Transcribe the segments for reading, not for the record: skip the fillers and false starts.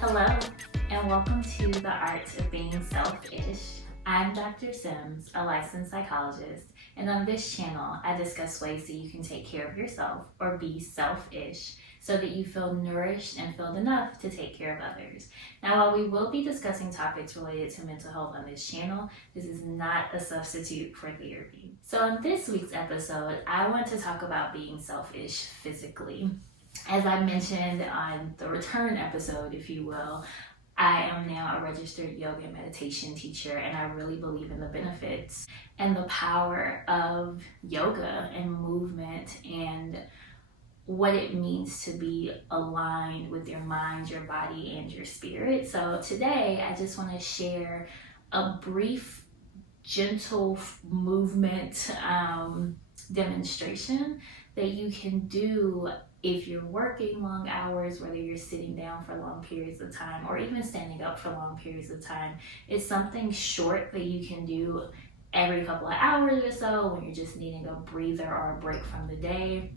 Hello, and welcome to The Art of Being Selfish. I'm Dr. Sims, a licensed psychologist, and on this channel, I discuss ways that you can take care of yourself or be selfish so that you feel nourished and filled enough to take care of others. Now, while we will be discussing topics related to mental health on this channel, this is not a substitute for therapy. So, in this week's episode, I want to talk about being selfish physically. As I mentioned on the return episode, if you will, I am now a registered yoga and meditation teacher, and I really believe in the benefits and the power of yoga and movement and what it means to be aligned with your mind, your body, and your spirit. So today, I just want to share a brief, gentle movement demonstration that you can do if you're working long hours, whether you're sitting down for long periods of time or even standing up for long periods of time. It's something short that you can do every couple of hours or so when you're just needing a breather or a break from the day.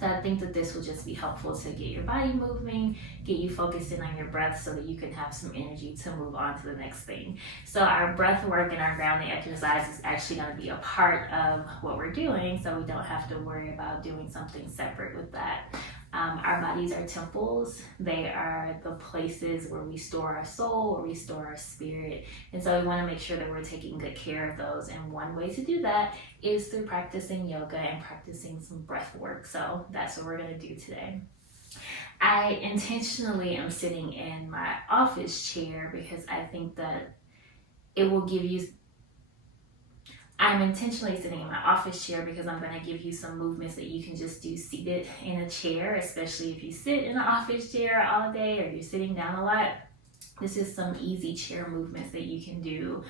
So I think that this will just be helpful to get your body moving, get you focused in on your breath so that you can have some energy to move on to the next thing. So our breath work and our grounding exercise is actually going to be a part of what we're doing, so we don't have to worry about doing something separate with that. Our bodies are temples. They are the places where we store our soul, where we store our spirit. And so we want to make sure that we're taking good care of those. And one way to do that is through practicing yoga and practicing some breath work. So that's what we're going to do today. I intentionally am sitting in my office chair because I think that it will give you I'm intentionally sitting in my office chair because I'm going to give you some movements that you can just do seated in a chair, especially if you sit in an office chair all day or you're sitting down a lot. This is some easy chair movements that you can do,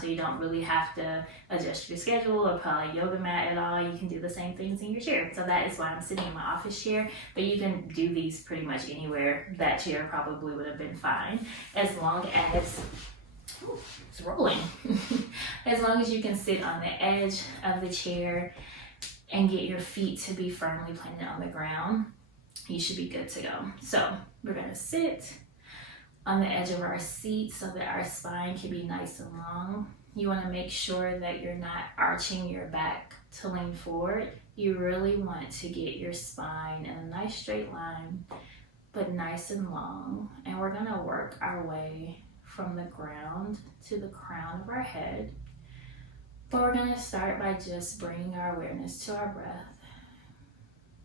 so you don't really have to adjust your schedule or put a yoga mat at all. You can do the same things in your chair. So that is why I'm sitting in my office chair, but you can do these pretty much anywhere. That chair probably would have been fine as long as it's rolling. As long as you can sit on the edge of the chair and get your feet to be firmly planted on the ground, you should be good to go. So we're going to sit on the edge of our seat so that our spine can be nice and long. You want to make sure that you're not arching your back to lean forward. You really want to get your spine in a nice straight line, but nice and long. And we're going to work our way from the ground to the crown of our head. But we're going to start by just bringing our awareness to our breath.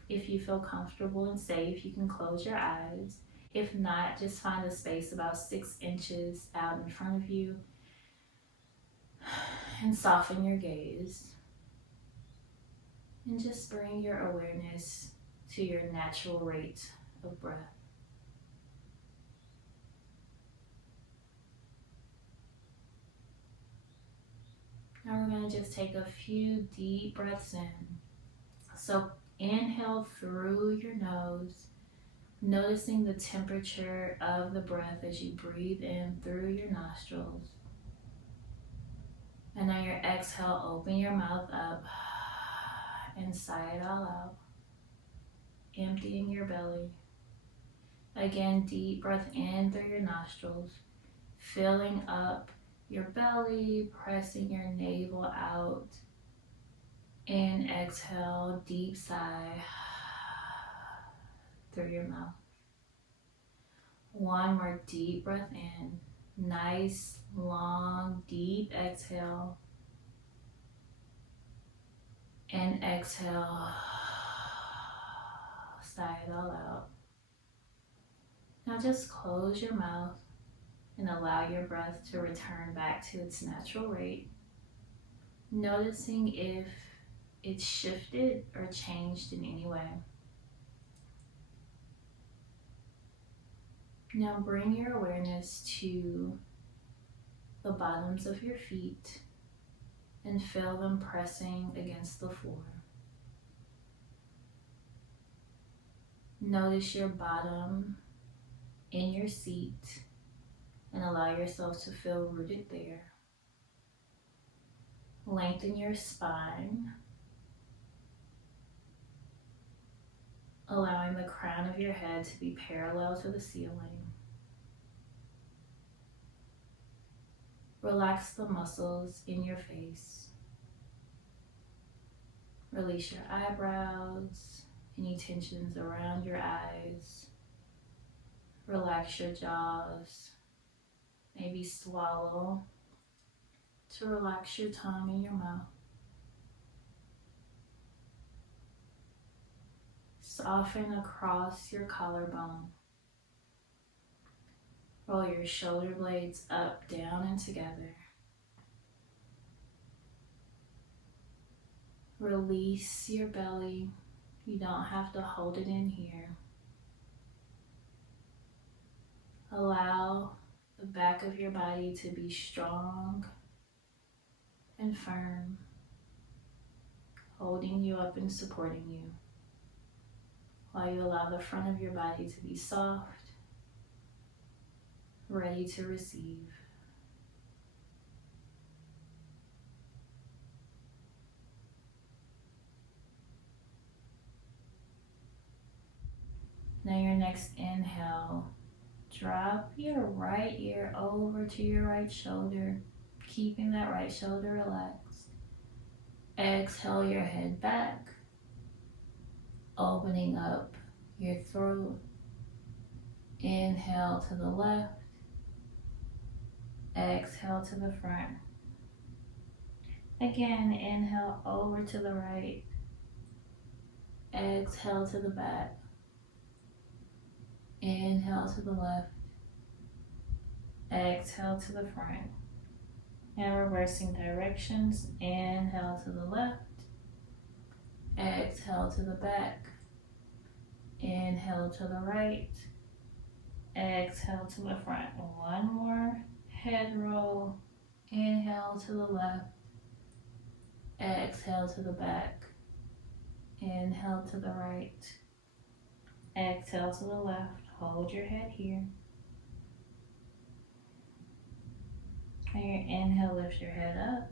If you feel comfortable and safe, you can close your eyes. If not, just find a space about 6 inches out in front of you and soften your gaze. And just bring your awareness to your natural rate of breath. Now we're going to just take a few deep breaths in. So inhale through your nose, noticing the temperature of the breath as you breathe in through your nostrils. And on your exhale, open your mouth up and sigh it all out, emptying your belly. Again, deep breath in through your nostrils, filling up your belly, pressing your navel out. And exhale, deep sigh through your mouth. One more deep breath in. Nice, long, deep exhale. And exhale, sigh it all out. Now just close your mouth and allow your breath to return back to its natural rate, noticing if it's shifted or changed in any way. Now bring your awareness to the bottoms of your feet and feel them pressing against the floor. Notice your bottom in your seat and allow yourself to feel rooted there. Lengthen your spine, allowing the crown of your head to be parallel to the ceiling. Relax the muscles in your face. Release your eyebrows, any tensions around your eyes. Relax your jaws. Maybe swallow to relax your tongue and your mouth. Soften across your collarbone. Roll your shoulder blades up, down, and together. Release your belly. You don't have to hold it in here. Allow the back of your body to be strong and firm, holding you up and supporting you, while you allow the front of your body to be soft, ready to receive. Now your next inhale, drop your right ear over to your right shoulder, keeping that right shoulder relaxed. Exhale your head back, opening up your throat. Inhale to the left, exhale to the front. Again, inhale over to the right, exhale to the back. Inhale to the left, exhale to the front. And reversing directions, inhale to the left, exhale to the back. Inhale to the right, exhale to the front. One more, head roll. Inhale to the left, exhale to the back. Inhale to the right, exhale to the left. Hold your head here. And your inhale, lift your head up.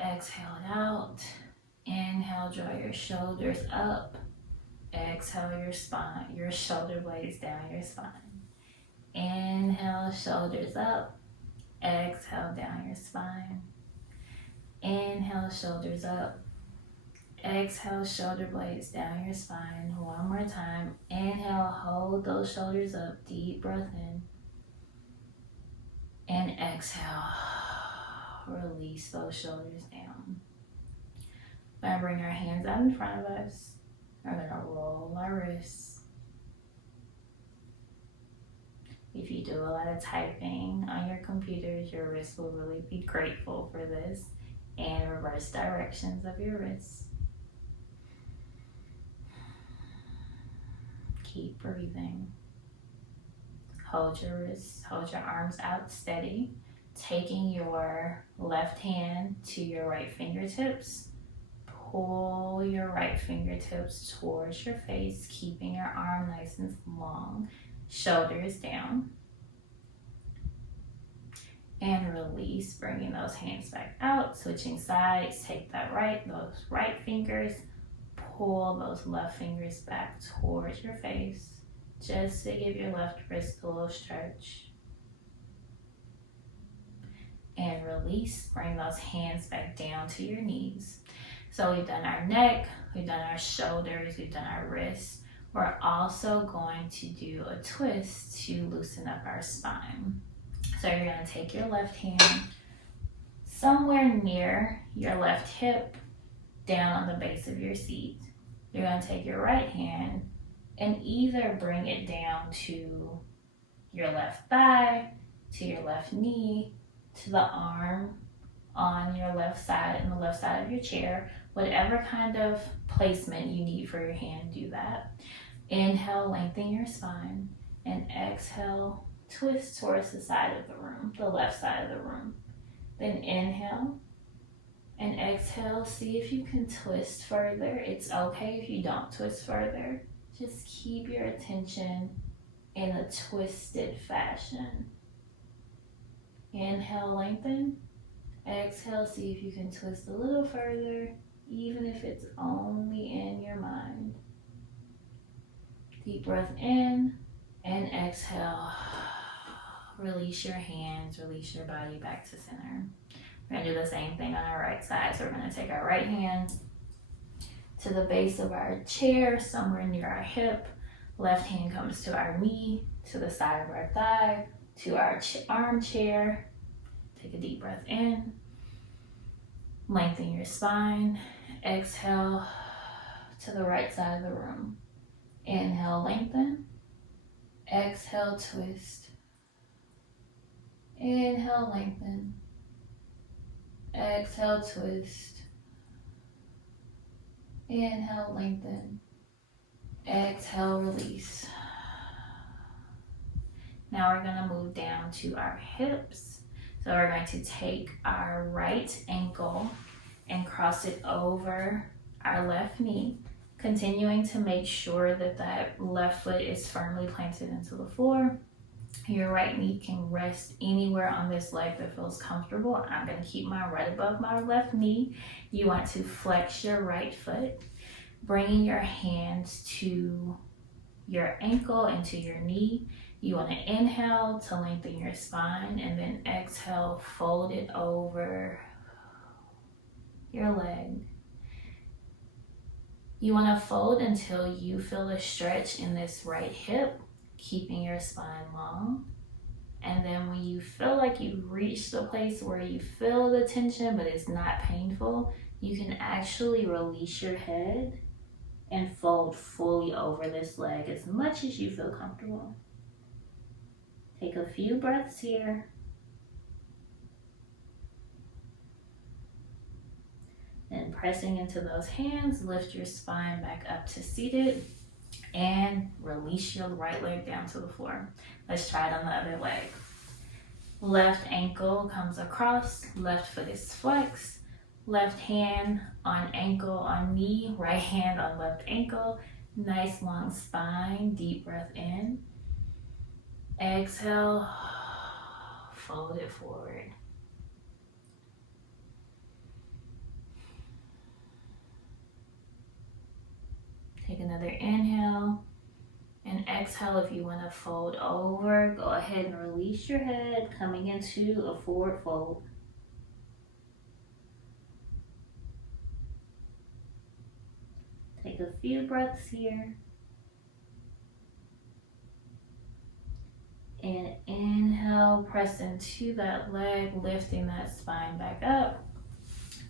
Exhale it out. Inhale, draw your shoulders up. Exhale your spine, your shoulder blades down your spine. Inhale, shoulders up. Exhale, down your spine. Inhale, shoulders up. Exhale, shoulder blades down your spine. One more time. Inhale, hold those shoulders up. Deep breath in. And exhale. Release those shoulders down. We're going to bring our hands out in front of us. We're going to roll our wrists. If you do a lot of typing on your computers, your wrists will really be grateful for this. And reverse directions of your wrists. Keep breathing. Hold your wrists, hold your arms out steady. Taking your left hand to your right fingertips. Pull your right fingertips towards your face, keeping your arm nice and long. Shoulders down. And release, bringing those hands back out, switching sides. Take those right fingers, pull those left fingers back towards your face, just to give your left wrist a little stretch. And release, bring those hands back down to your knees. So we've done our neck, we've done our shoulders, we've done our wrists. We're also going to do a twist to loosen up our spine. So you're going to take your left hand somewhere near your left hip, down on the base of your seat. You're going to take your right hand and either bring it down to your left thigh, to your left knee, to the arm on your left side, and the left side of your chair. Whatever kind of placement you need for your hand, do that. Inhale, lengthen your spine, and exhale, twist towards the side of the room, the left side of the room. Then inhale and exhale. See if you can twist further. It's okay if you don't twist further. Just keep your attention in a twisted fashion. Inhale, lengthen. Exhale, see if you can twist a little further, even if it's only in your mind. Deep breath in and exhale. Release your hands, release your body back to center. We're gonna do the same thing on our right side. So we're gonna take our right hand to the base of our chair, somewhere near our hip. Left hand comes to our knee, to the side of our thigh, to our armchair. Take a deep breath in. Lengthen your spine. Exhale to the right side of the room. Inhale, lengthen. Exhale, twist. Inhale, lengthen. Exhale, twist. Inhale, lengthen. Exhale, release. Now we're gonna move down to our hips. So we're going to take our right ankle and cross it over our left knee, continuing to make sure that that left foot is firmly planted into the floor. Your right knee can rest anywhere on this leg that feels comfortable. I'm going to keep mine right above my left knee. You want to flex your right foot, bringing your hands to your ankle and to your knee. You want to inhale to lengthen your spine, and then exhale, fold it over your leg. You want to fold until you feel a stretch in this right hip, keeping your spine long. And then when you feel like you've reached the place where you feel the tension but it's not painful, you can actually release your head and fold fully over this leg as much as you feel comfortable. Take a few breaths here. And pressing into those hands, lift your spine back up to seated and release your right leg down to the floor. Let's try it on the other leg. Left ankle comes across, left foot is flexed, left hand on ankle on knee, right hand on left ankle. Nice long spine, deep breath in. Exhale, fold it forward. Take another inhale and exhale. If you want to fold over, go ahead and release your head, coming into a forward fold. Take a few breaths here. And inhale, press into that leg, lifting that spine back up.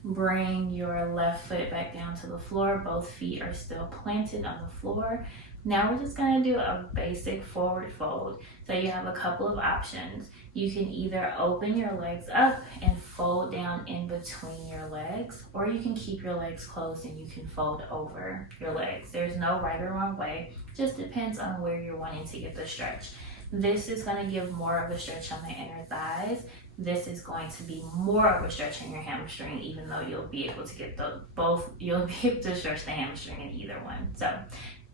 Bring your left foot back down to the floor. Both feet are still planted on the floor. Now we're just gonna do a basic forward fold. So you have a couple of options. You can either open your legs up and fold down in between your legs, or you can keep your legs closed and you can fold over your legs. There's no right or wrong way. Just depends on where you're wanting to get the stretch. This is going to give more of a stretch on the inner thighs. This is going to be more of a stretch in your hamstring, even though you'll be able to get you'll be able to stretch the hamstring in either one. So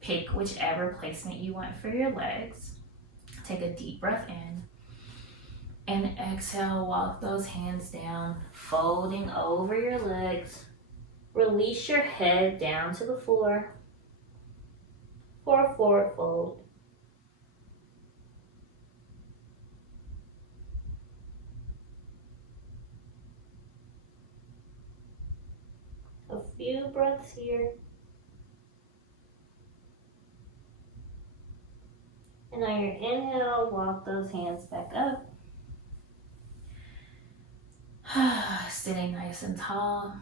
pick whichever placement you want for your legs. Take a deep breath in and exhale, walk those hands down, folding over your legs. Release your head down to the floor for a forward fold. A few breaths here. And on your inhale, walk those hands back up. Sitting nice and tall.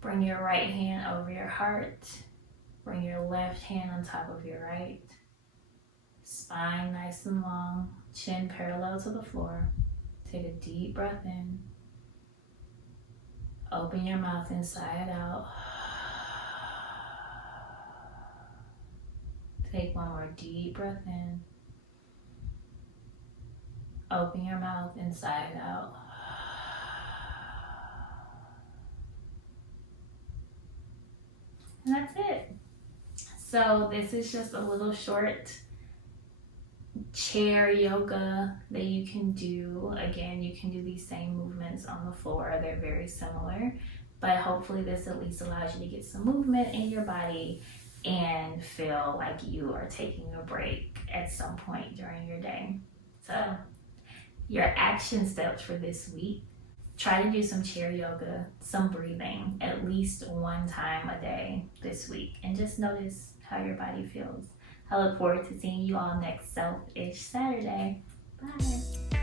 Bring your right hand over your heart. Bring your left hand on top of your right. Spine nice and long. Chin parallel to the floor. Take a deep breath in. Open your mouth inside out. Take one more deep breath in. Open your mouth inside out. And that's it. So this is just a little short chair yoga that you can do. Again, you can do these same movements on the floor. They're very similar, but hopefully this at least allows you to get some movement in your body and feel like you are taking a break at some point during your day. So Your action steps for this week: try to do some chair yoga, some breathing at least one time a day this week, and just notice how your body feels. I look forward to seeing you all next Selfish Saturday. Bye.